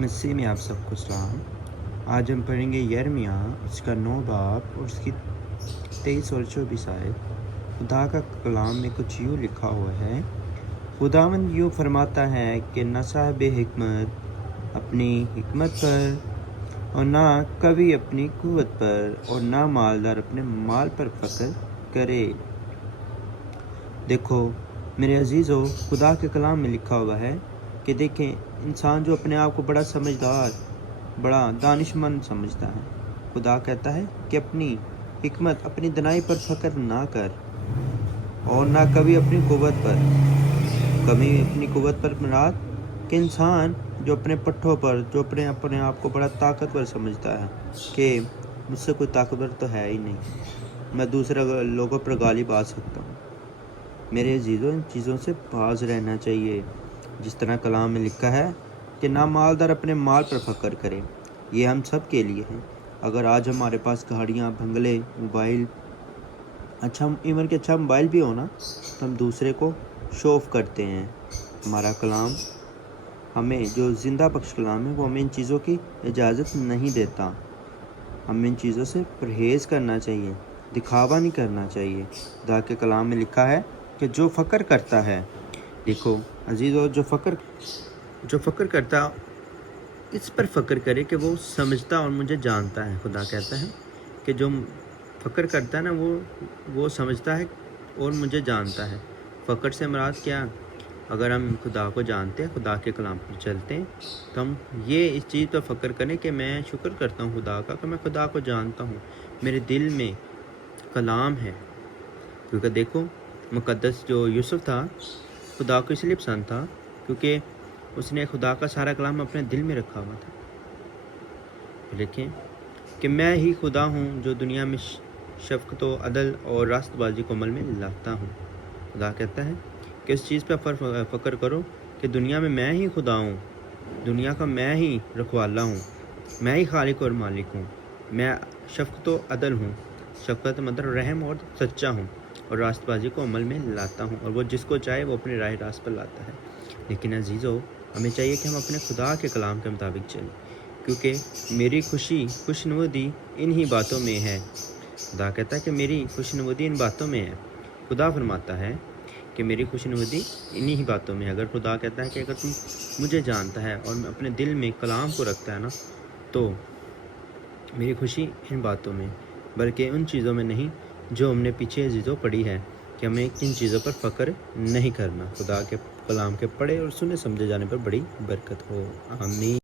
मसीह में आप सबको सलाम। आज हम पढ़ेंगे यिर्मयाह उसका 9 बाब और उसकी 23 और 24 आयत। खुदा का कलाम में कुछ यूँ लिखा हुआ है। खुदावंद यूँ फरमाता है कि न साहिब हिकमत अपनी हिकमत पर और ना कवि अपनी कुव्वत पर और ना मालदार अपने माल पर फक्र करे। देखो मेरे अजीज़ों, खुदा के कलाम में लिखा हुआ है कि देखें, इंसान जो अपने आप को बड़ा समझदार, बड़ा दानिशमंद समझता है, खुदा कहता है कि अपनी हिकमत, अपनी दनाई पर फक्र ना कर और ना कभी अपनी कुव्वत पर। कभी अपनी कुव्वत पर मुराद कि इंसान जो अपने पट्ठों पर, जो अपने आप को बड़ा ताकतवर समझता है कि मुझसे कोई ताकतवर तो है ही नहीं, मैं दूसरे लोगों पर गालिब आ सकता हूँ। मेरे अजीज़ों, इन चीज़ों से बाज रहना चाहिए। जिस तरह कलाम में लिखा है कि ना मालदार अपने माल पर फक्र करे, ये हम सब के लिए है। अगर आज हमारे पास गाड़ियाँ, बंगले, मोबाइल, अच्छा मोबाइल भी हो ना, तो हम दूसरे को शो ऑफ करते हैं। हमारा कलाम हमें, जो ज़िंदा बख्श कलाम है, वो हमें इन चीज़ों की इजाज़त नहीं देता। हमें इन चीज़ों से परहेज़ करना चाहिए, दिखावा नहीं करना चाहिए। खुदा के कलाम में लिखा है कि जो फ़क्र करता है, देखो अजीज़ों, जो फ़क्र करता इस पर फ़क्र करे कि वो समझता और मुझे जानता है। खुदा कहता है कि जो फ़क्र करता है ना, वो समझता है और मुझे जानता है। फ़क्र से मुराद क्या? अगर हम खुदा को जानते हैं, खुदा के कलाम पर चलते हैं, तो हम ये इस चीज़ पर फ़क्र करें कि मैं शुक्र करता हूँ खुदा का कि मैं खुदा को जानता हूँ, मेरे दिल में कलाम है। क्योंकि देखो, मुक़द्दस जो यूसुफ था, खुदा को इसलिए पसंद था क्योंकि उसने खुदा का सारा कलाम अपने दिल में रखा हुआ था। देखें कि मैं ही खुदा हूँ जो दुनिया में शफ़क़त व अदल और रास्तबाजी को अमल में लाता हूँ। खुदा कहता है कि इस चीज़ पर फ़क्र करो कि दुनिया में मैं ही खुदा हूँ, दुनिया का मैं ही रखवाला हूँ, मैं ही खालिक और मालिक हूँ। मैं शफ़क़त व अदल हूँ। शफ़क़त मतलब रहम और सच्चा हूँ, और रास्तबाजी को अमल में लाता हूँ, और वो जिसको चाहे वो अपने राह रास्त पर लाता है। लेकिन अजीज़ों, हमें चाहिए कि हम अपने खुदा के कलाम के मुताबिक चलें, क्योंकि मेरी खुशनुदी इन ही बातों में है। खुदा कहता है कि मेरी खुशनुदी इन बातों में है। खुदा फरमाता है कि मेरी खुशनुदी इन्हीं ही बातों में है। अगर खुदा कहता है कि अगर तुम मुझे जानता है और अपने दिल में कलाम को रखता है ना, तो मेरी खुशी इन बातों में, बल्कि उन चीज़ों में नहीं जो हमने पीछे अजीज़ों पढ़ी है कि हमें किन चीज़ों पर फ़क्र नहीं करना। खुदा के कलाम के पढ़े और सुने समझे जाने पर बड़ी बरकत हो। आमीन।